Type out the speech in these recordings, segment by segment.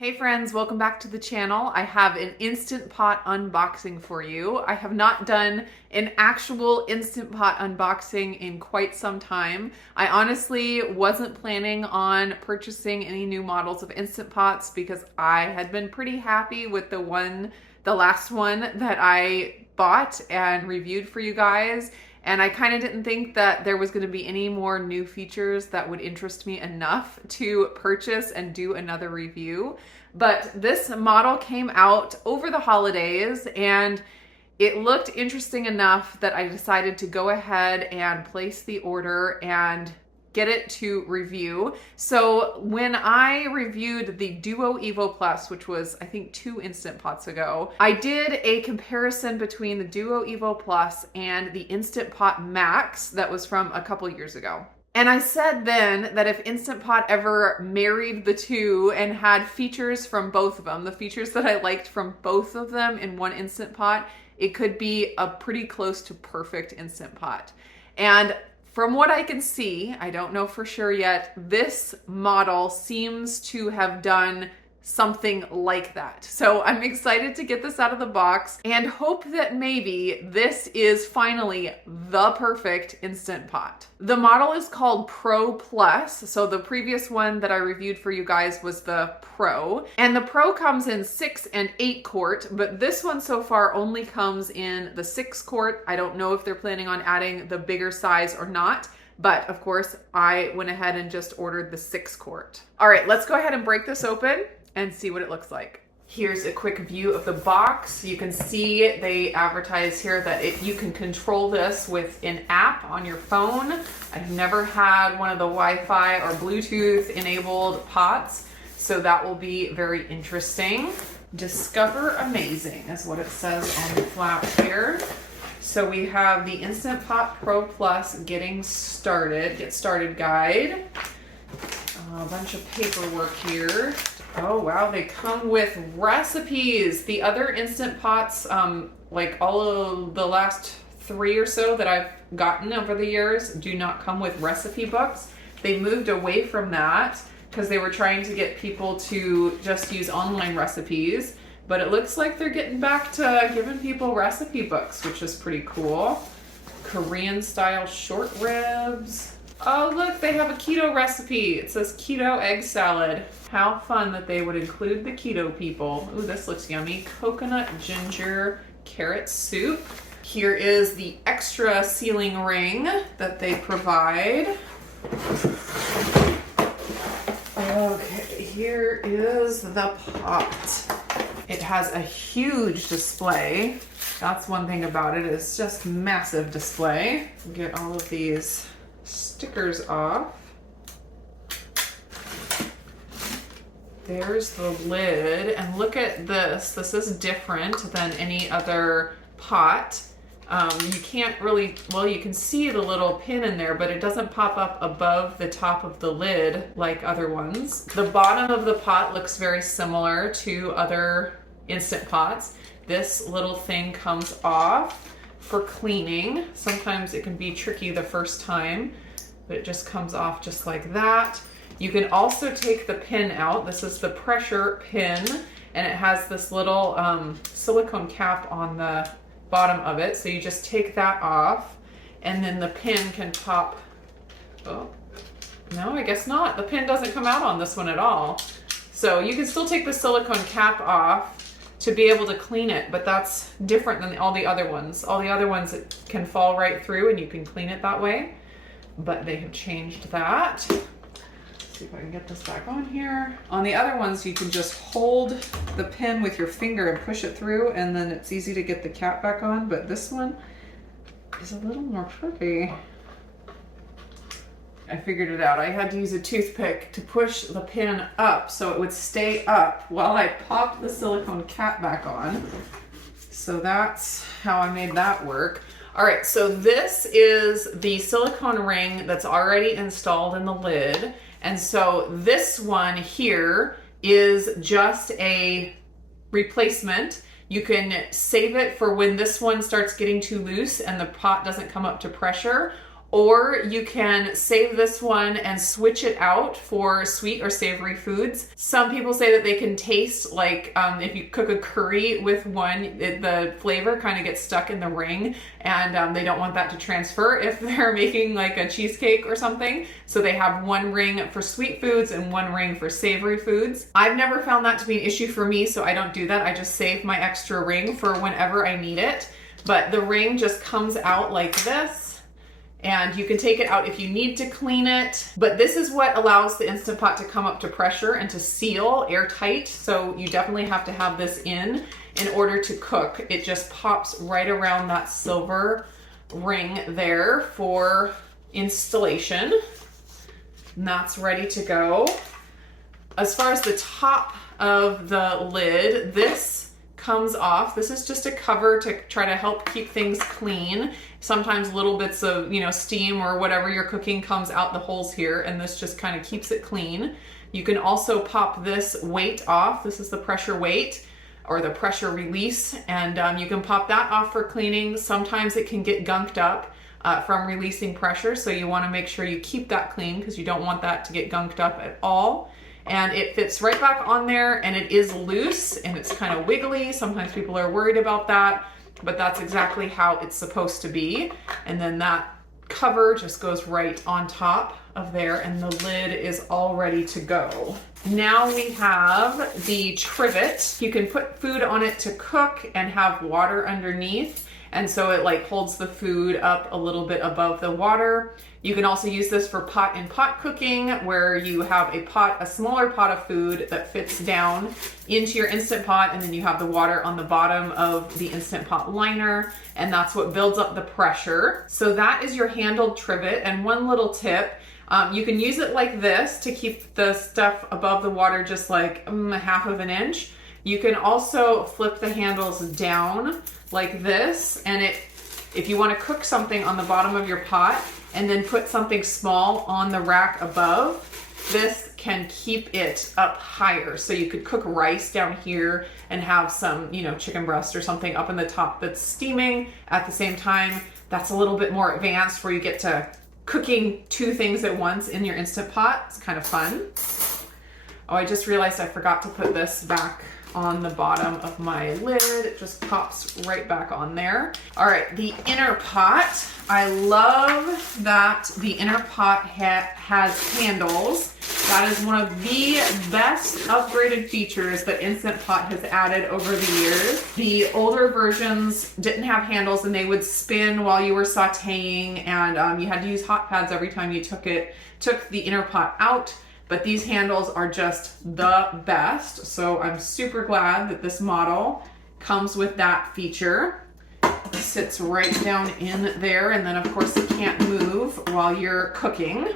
Hey friends, welcome back to the channel. I have an Instant Pot unboxing for you. I have not done an actual Instant Pot unboxing in quite some time. I honestly wasn't planning on purchasing any new models of Instant Pots because I had been pretty happy with the last one that I bought and reviewed for you guys. And I kind of didn't think that there was going to be any more new features that would interest me enough to purchase and do another review. But this model came out over the holidays and it looked interesting enough that I decided to go ahead and place the order and get it to review. So when I reviewed the Duo Evo Plus, which was I think 2 Instant Pots ago, I did a comparison between the Duo Evo Plus and the Instant Pot Max that was from a couple years ago. And I said then that if Instant Pot ever married the two and had features from both of them, the features that I liked from both of them in one Instant Pot, it could be a pretty close to perfect Instant Pot. And from what I can see, I don't know for sure yet, this model seems to have done something like that. So I'm excited to get this out of the box and hope that maybe this is finally the perfect Instant Pot. The model is called Pro Plus. So the previous one that I reviewed for you guys was the Pro. And the Pro comes in 6 and 8 quart, but this one so far only comes in the 6 quart. I don't know if they're planning on adding the bigger size or not. But of course, I went ahead and just ordered the 6 quart. All right, let's go ahead and break this open and see what it looks like. Here's a quick view of the box. You can see they advertise here that you can control this with an app on your phone. I've never had one of the Wi-Fi or Bluetooth enabled pots, so that will be very interesting. Discover amazing is what it says on the flap here. So we have the Instant Pot Pro Plus Get Started guide. A bunch of paperwork here. Oh wow, they come with recipes. The other Instant Pots, like all of the last 3 or so that I've gotten over the years, do not come with recipe books. They moved away from that because they were trying to get people to just use online recipes. But it looks like they're getting back to giving people recipe books, which is pretty cool. Korean style short ribs. Oh look, they have a keto recipe. It says keto egg salad. How fun that they would include the keto people. Ooh, this looks yummy. Coconut ginger carrot soup. Here is the extra sealing ring that they provide. Okay, here is the pot. It has a huge display. That's one thing about it. It's just massive display. Get all of these stickers off. There's the lid, and look at this. This is different than any other pot. You can't really, well, you can see the little pin in there, but it doesn't pop up above the top of the lid like other ones. The bottom of the pot looks very similar to other Instant Pots. This little thing comes off for cleaning. Sometimes it can be tricky the first time, but it just comes off just like that. You can also take the pin out. This is the pressure pin, and it has this little silicone cap on the bottom of it. So you just take that off, and then the pin can pop. Oh, no, I guess not. The pin doesn't come out on this one at all. So you can still take the silicone cap off to be able to clean it, but that's different than all the other ones. All the other ones, it can fall right through and you can clean it that way, but they have changed that. See if I can get this back on here. On the other ones, you can just hold the pin with your finger and push it through, and then it's easy to get the cap back on, but this one is a little more tricky. I figured it out. I had to use a toothpick to push the pin up so it would stay up while I popped the silicone cap back on. So that's how I made that work. All right, so this is the silicone ring that's already installed in the lid. And so this one here is just a replacement. You can save it for when this one starts getting too loose and the pot doesn't come up to pressure, Or you can save this one and switch it out for sweet or savory foods. Some people say that they can taste like if you cook a curry with one, the flavor kind of gets stuck in the ring, and they don't want that to transfer if they're making like a cheesecake or something. So they have one ring for sweet foods and one ring for savory foods. I've never found that to be an issue for me, so I don't do that. I just save my extra ring for whenever I need it. But the ring just comes out like this. And you can take it out if you need to clean it. But this is what allows the Instant Pot to come up to pressure and to seal airtight. So you definitely have to have this in order to cook. It just pops right around that silver ring there for installation. And that's ready to go. As far as the top of the lid, this comes off. This is just a cover to try to help keep things clean. Sometimes little bits of, steam or whatever you're cooking comes out the holes here, and this just kind of keeps it clean. You can also pop this weight off. This is the pressure weight or the pressure release, and you can pop that off for cleaning. Sometimes it can get gunked up from releasing pressure, so you want to make sure you keep that clean because you don't want that to get gunked up at all. And it fits right back on there, and it is loose and it's kind of wiggly. Sometimes people are worried about that, but that's exactly how it's supposed to be. And then that cover just goes right on top of there, and the lid is all ready to go. Now we have the trivet. You can put food on it to cook and have water underneath. And so it like holds the food up a little bit above the water. You can also use this for pot and pot cooking, where you have a smaller pot of food that fits down into your Instant Pot, and then you have the water on the bottom of the Instant Pot liner, and that's what builds up the pressure. So that is your handled trivet. And one little tip, you can use it like this to keep the stuff above the water just like half of an inch. You can also flip the handles down like this, and if you want to cook something on the bottom of your pot and then put something small on the rack above, this can keep it up higher. So you could cook rice down here and have some, chicken breast or something up in the top that's steaming at the same time. That's a little bit more advanced, where you get to cooking two things at once in your Instant Pot. It's kind of fun. Oh, I just realized I forgot to put this back on the bottom of my lid. It just pops right back on there. All right, the inner pot. I love that the inner pot has handles. That is one of the best upgraded features that Instant Pot has added over the years. The older versions didn't have handles, and they would spin while you were sauteing, and you had to use hot pads every time you took the inner pot out. But these handles are just the best. So I'm super glad that this model comes with that feature. It sits right down in there, and then of course it can't move while you're cooking.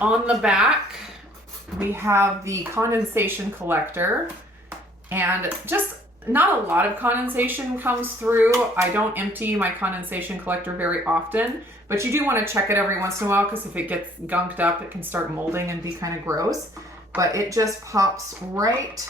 On the back, we have the condensation collector, and just not a lot of condensation comes through. I don't empty my condensation collector very often, but you do want to check it every once in a while, because if it gets gunked up, it can start molding and be kind of gross. But it just pops right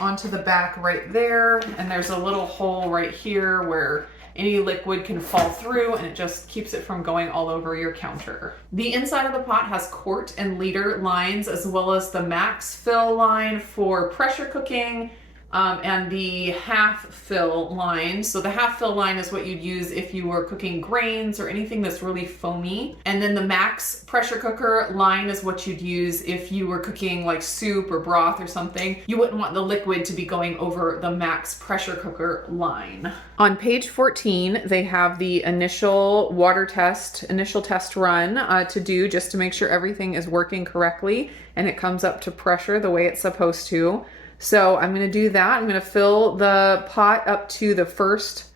onto the back right there, and there's a little hole right here where any liquid can fall through, and it just keeps it from going all over your counter. The inside of the pot has quart and liter lines, as well as the max fill line for pressure cooking, and the half fill line. So the half fill line is what you'd use if you were cooking grains or anything that's really foamy. And then the max pressure cooker line is what you'd use if you were cooking like soup or broth or something. You wouldn't want the liquid to be going over the max pressure cooker line. On page 14, they have the initial test run to do, just to make sure everything is working correctly and it comes up to pressure the way it's supposed to. So I'm going to do that. I'm going to fill the pot up to the first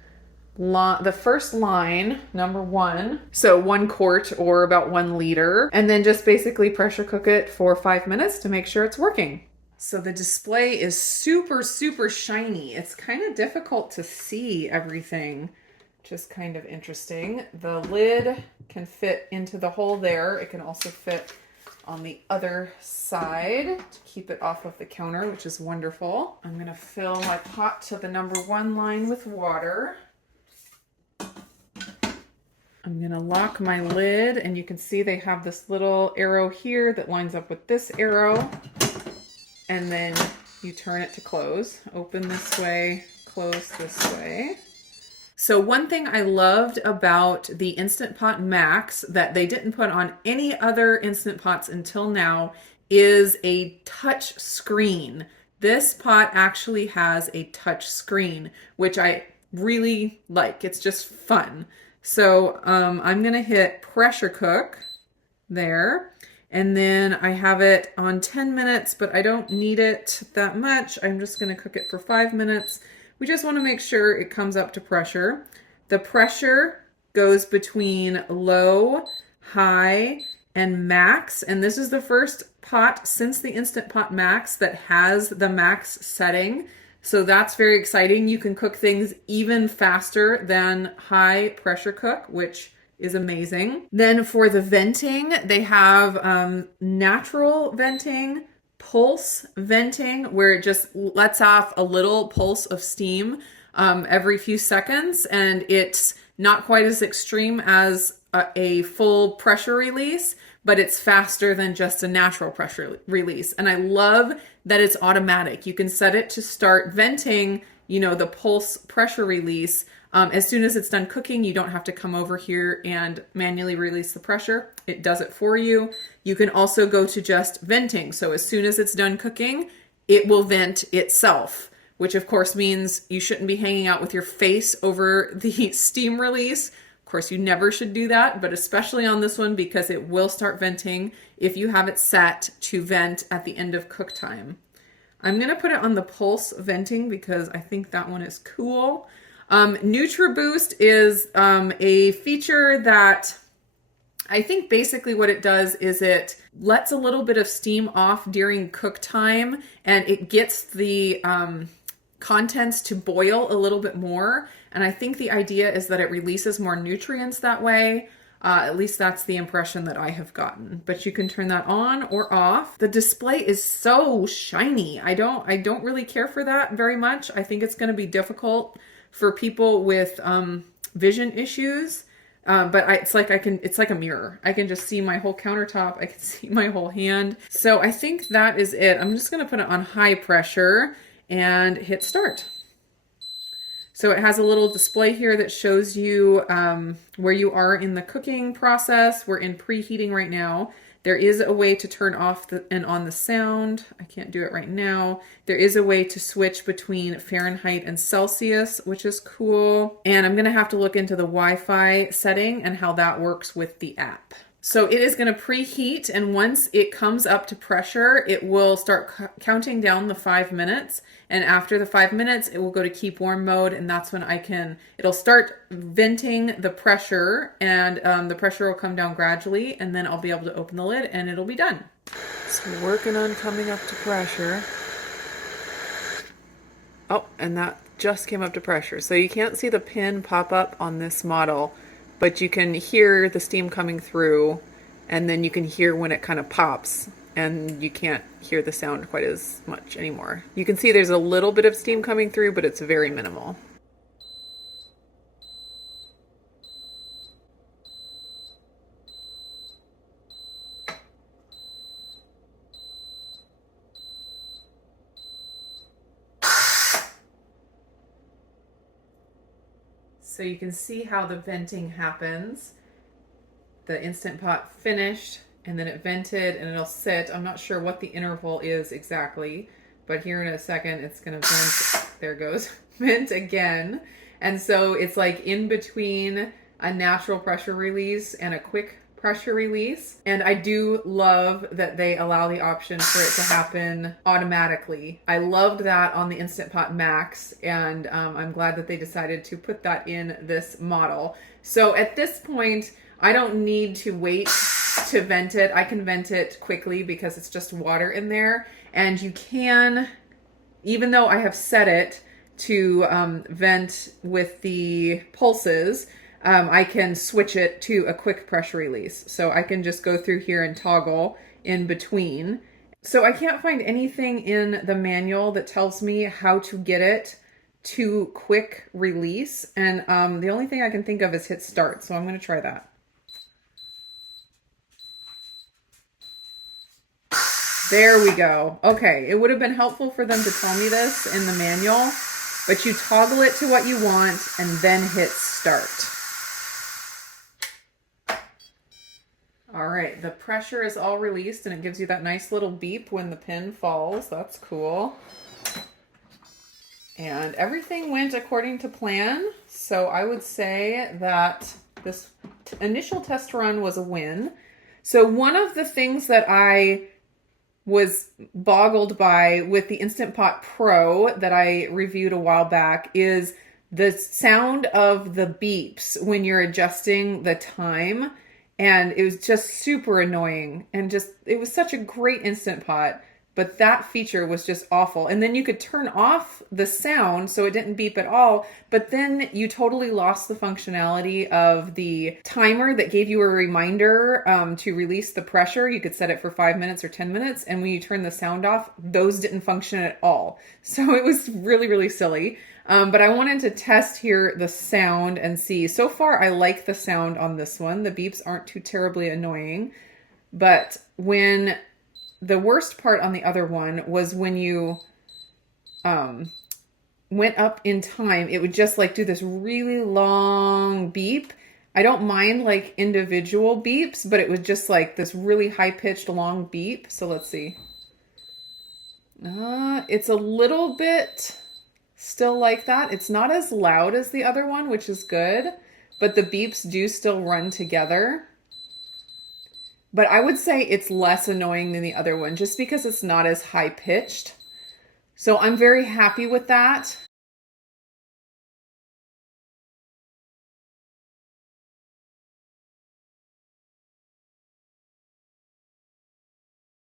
line, number 1. So 1 quart or about 1 liter, and then just basically pressure cook it for 5 minutes to make sure it's working. So the display is super, super shiny. It's kind of difficult to see everything, just kind of interesting. The lid can fit into the hole there. It can also fit on the other side to keep it off of the counter, which is wonderful. I'm gonna fill my pot to the number 1 line with water. I'm gonna lock my lid, and you can see they have this little arrow here that lines up with this arrow. And then you turn it to close. Open this way, close this way. So one thing I loved about the Instant Pot Max that they didn't put on any other Instant Pots until now is a touch screen. This pot actually has a touch screen, which I really like. It's just fun. So I'm gonna hit pressure cook there. And then I have it on 10 minutes, but I don't need it that much. I'm just gonna cook it for 5 minutes. We just wanna make sure it comes up to pressure. The pressure goes between low, high, and max. And this is the first pot since the Instant Pot Max that has the max setting. So that's very exciting. You can cook things even faster than high pressure cook, which is amazing. Then for the venting, they have natural venting, pulse venting, where it just lets off a little pulse of steam every few seconds, and it's not quite as extreme as a full pressure release, but it's faster than just a natural pressure release. And I love that it's automatic. You can set it to start venting, you know, the pulse pressure release. As soon as it's done cooking, you don't have to come over here and manually release the pressure. It does it for you. You can also go to just venting. So as soon as it's done cooking, it will vent itself, which of course means you shouldn't be hanging out with your face over the steam release. Of course, you never should do that, but especially on this one because it will start venting if you have it set to vent at the end of cook time. I'm gonna put it on the pulse venting because I think that one is cool. NutriBoost is a feature that I think basically what it does is it lets a little bit of steam off during cook time, and it gets the contents to boil a little bit more. And I think the idea is that it releases more nutrients that way. At least that's the impression that I have gotten. But you can turn that on or off. The display is so shiny. I don't really care for that very much. I think it's going to be difficult for people with vision issues. But it's like a mirror. I can just see my whole countertop. I can see my whole hand. So I think that is it. I'm just going to put it on high pressure and hit start. So it has a little display here that shows you where you are in the cooking process. We're in preheating right now. There is a way to turn off and on the sound. I can't do it right now. There is a way to switch between Fahrenheit and Celsius, which is cool. And I'm gonna have to look into the Wi-Fi setting and how that works with the app. So it is gonna preheat, and once it comes up to pressure, it will start counting down the 5 minutes. And after the 5 minutes, it will go to keep warm mode, and that's when it'll start venting the pressure, and the pressure will come down gradually, and then I'll be able to open the lid and it'll be done. So we're working on coming up to pressure. Oh, and that just came up to pressure. So you can't see the pin pop up on this model, but you can hear the steam coming through, and then you can hear when it kind of pops, and you can't hear the sound quite as much anymore. You can see there's a little bit of steam coming through, but it's very minimal. So you can see how the venting happens. The Instant Pot finished, and then it vented, and it'll sit. I'm not sure what the interval is exactly, but here in a second it's gonna vent. There it goes. Vent again. And so it's like in between a natural pressure release and a quick pressure release. And I do love that they allow the option for it to happen automatically. I loved that on the Instant Pot Max, and I'm glad that they decided to put that in this model. So at this point, I don't need to wait to vent it. I can vent it quickly because it's just water in there. And you can, even though I have set it to vent with the pulses, I can switch it to a quick pressure release. So I can just go through here and toggle in between. So I can't find anything in the manual that tells me how to get it to quick release. And the only thing I can think of is hit start. So I'm going to try that. There we go. Okay, it would have been helpful for them to tell me this in the manual, but you toggle it to what you want and then hit start. All right, the pressure is all released and it gives you that nice little beep when the pin falls. That's cool. And everything went according to plan. So I would say that this initial test run was a win. So one of the things that I was boggled by with the Instant Pot Pro that I reviewed a while back is the sound of the beeps when you're adjusting the time. And it was just super annoying, and just, it was such a great Instant Pot, but that feature was just awful. And then you could turn off the sound so it didn't beep at all, but then you totally lost the functionality of the timer that gave you a reminder to release the pressure. You could set it for 5 minutes or 10 minutes, and when you turn the sound off, those didn't function at all. So it was really, really silly. But I wanted to test here the sound and see. So far, I like the sound on this one. The beeps aren't too terribly annoying. But when the worst part on the other one was when you went up in time, it would just like do this really long beep. I don't mind like individual beeps, but it was just like this really high-pitched long beep. So let's see. It's a little bit still like that. It's not as loud as the other one, which is good, but the beeps do still run together. But I would say it's less annoying than the other one just because it's not as high pitched. So I'm very happy with that.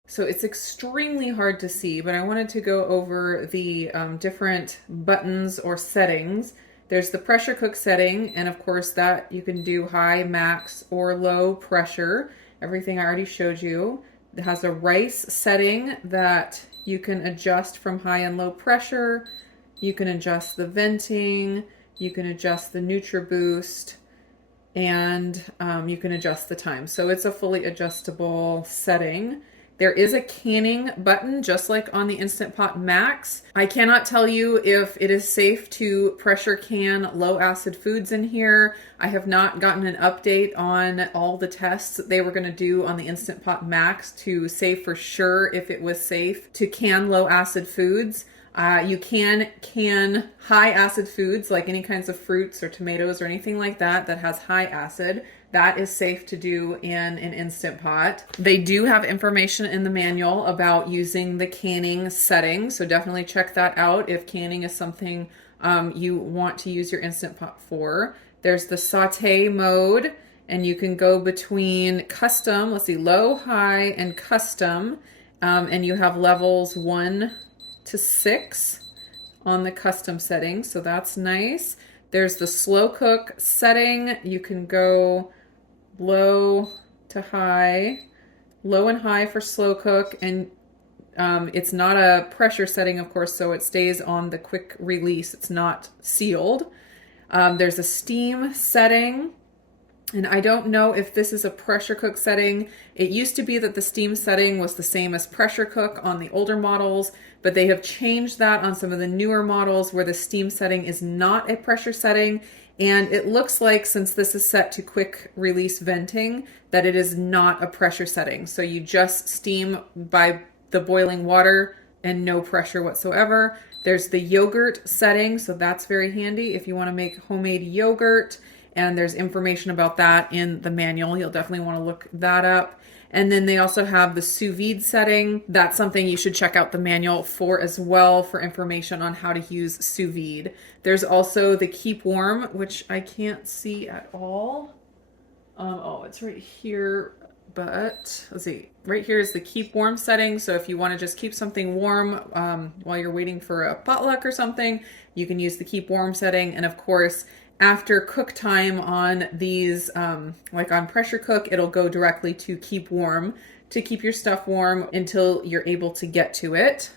So it's extremely hard to see, but I wanted to go over the different buttons or settings. There's the pressure cook setting, and of course that you can do high, max, or low pressure. Everything I already showed you. It has a rice setting that you can adjust from high and low pressure. You can adjust the venting. You can adjust the NutriBoost, and you can adjust the time. So it's a fully adjustable setting. There is a canning button, just like on the Instant Pot Max. I cannot tell you if it is safe to pressure can low acid foods in here. I have not gotten an update on all the tests that they were gonna do on the Instant Pot Max to say for sure if it was safe to can low acid foods. You can high acid foods like any kinds of fruits or tomatoes or anything like that that has high acid. That is safe to do in an Instant Pot. They do have information in the manual about using the canning setting, so definitely check that out if canning is something you want to use your Instant Pot for. There's the saute mode, and you can go between custom, let's see, low, high, and custom, and you have levels 1 to 6 on the custom setting, so that's nice. There's the slow cook setting. You can go low to high, low and high for slow cook, and it's not a pressure setting, of course, so it stays on the quick release. It's not sealed. There's a steam setting, and I don't know if this is a pressure cook setting. It used to be that the steam setting was the same as pressure cook on the older models, but they have changed that on some of the newer models where the steam setting is not a pressure setting. And it looks like, since this is set to quick release venting, that it is not a pressure setting. So you just steam by the boiling water and no pressure whatsoever. There's the yogurt setting, so that's very handy if you want to make homemade yogurt. And there's information about that in the manual. You'll definitely want to look that up. And then they also have the sous vide setting. That's something you should check out the manual for as well, for information on how to use sous vide. There's also the keep warm, which I can't see at all. Oh, it's right here, but let's see. Right here is the keep warm setting. So if you want to just keep something warm while you're waiting for a potluck or something, you can use the keep warm setting. And of course, after cook time on these, like on pressure cook, it'll go directly to keep warm to keep your stuff warm until you're able to get to it.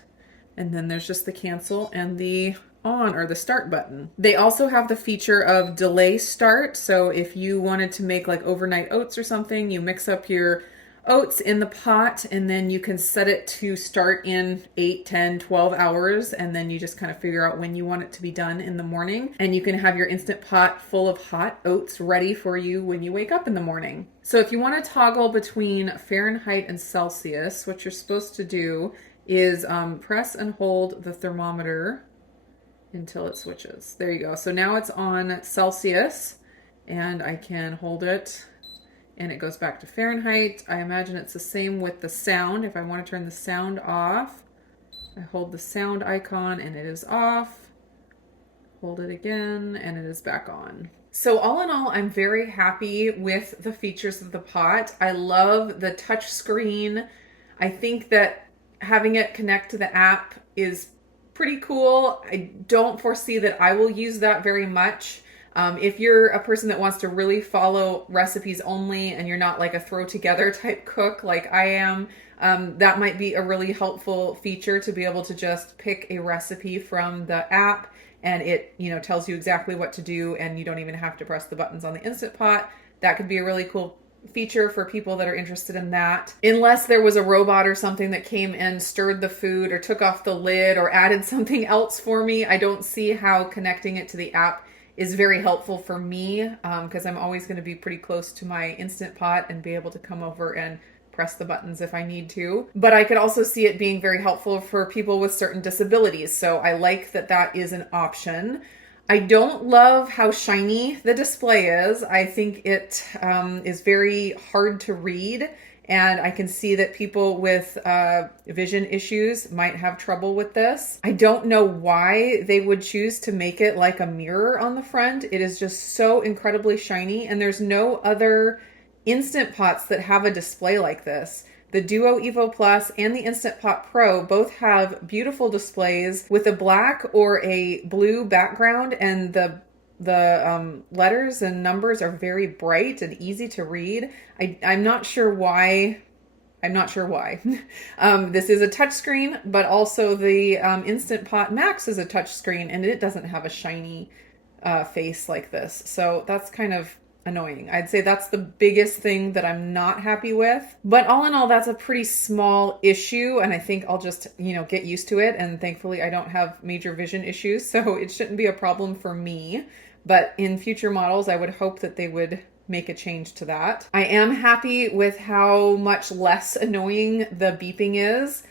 And then there's just the cancel and the on or the start button. They also have the feature of delay start. So if you wanted to make like overnight oats or something, you mix up your oats in the pot and then you can set it to start in 8, 10, 12 hours. And then you just kind of figure out when you want it to be done in the morning. And you can have your Instant Pot full of hot oats ready for you when you wake up in the morning. So if you want to toggle between Fahrenheit and Celsius, what you're supposed to do is press and hold the thermometer until it switches. There you go. So now it's on Celsius and I can hold it and it goes back to Fahrenheit. I imagine it's the same with the sound. If I want to turn the sound off, I hold the sound icon and it is off. Hold it again and it is back on. So all in all, I'm very happy with the features of the pot. I love the touch screen. I think that having it connect to the app is pretty cool. I don't foresee that I will use that very much. If you're a person that wants to really follow recipes only and you're not like a throw together type cook like I am, that might be a really helpful feature to be able to just pick a recipe from the app and it, tells you exactly what to do and you don't even have to press the buttons on the Instant Pot. That could be a really cool feature for people that are interested in that. Unless there was a robot or something that came and stirred the food or took off the lid or added something else for me, I don't see how connecting it to the app is very helpful for me because I'm always going to be pretty close to my Instant Pot and be able to come over and press the buttons if I need to. But I could also see it being very helpful for people with certain disabilities. So I like that that is an option. I don't love how shiny the display is. I think it is very hard to read, and I can see that people with vision issues might have trouble with this. I don't know why they would choose to make it like a mirror on the front. It is just so incredibly shiny, and there's no other Instant Pots that have a display like this. The Duo Evo Plus and the Instant Pot Pro both have beautiful displays with a black or a blue background, and the letters and numbers are very bright and easy to read. I'm not sure why. This is a touchscreen, but also the Instant Pot Max is a touchscreen, and it doesn't have a shiny face like this. So that's kind of annoying. I'd say that's the biggest thing that I'm not happy with. But all in all, that's a pretty small issue, and I think I'll just, get used to it. And thankfully, I don't have major vision issues, so it shouldn't be a problem for me. But in future models, I would hope that they would make a change to that. I am happy with how much less annoying the beeping is.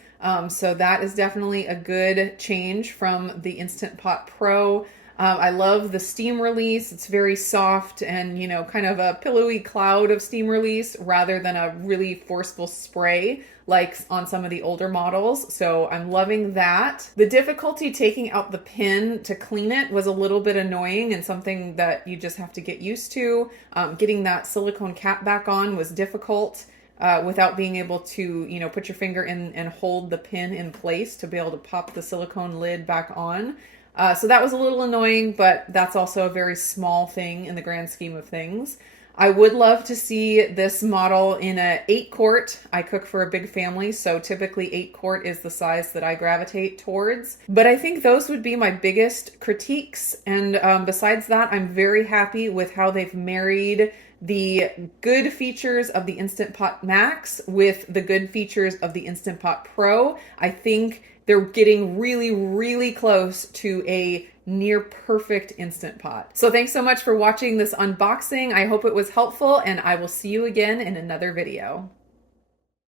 So that is definitely a good change from the Instant Pot Pro. I love the steam release. It's very soft and, kind of a pillowy cloud of steam release rather than a really forceful spray like on some of the older models. So I'm loving that. The difficulty taking out the pin to clean it was a little bit annoying and something that you just have to get used to. Getting that silicone cap back on was difficult. Without being able to, put your finger in and hold the pin in place to be able to pop the silicone lid back on. So that was a little annoying, but that's also a very small thing in the grand scheme of things. I would love to see this model in a 8-quart. I cook for a big family, so typically 8-quart is the size that I gravitate towards. But I think those would be my biggest critiques. And besides that, I'm very happy with how they've married the good features of the Instant Pot Max with the good features of the Instant Pot Pro. I think they're getting really, really close to a near perfect Instant Pot. So thanks so much for watching this unboxing. I hope it was helpful, and I will see you again in another video.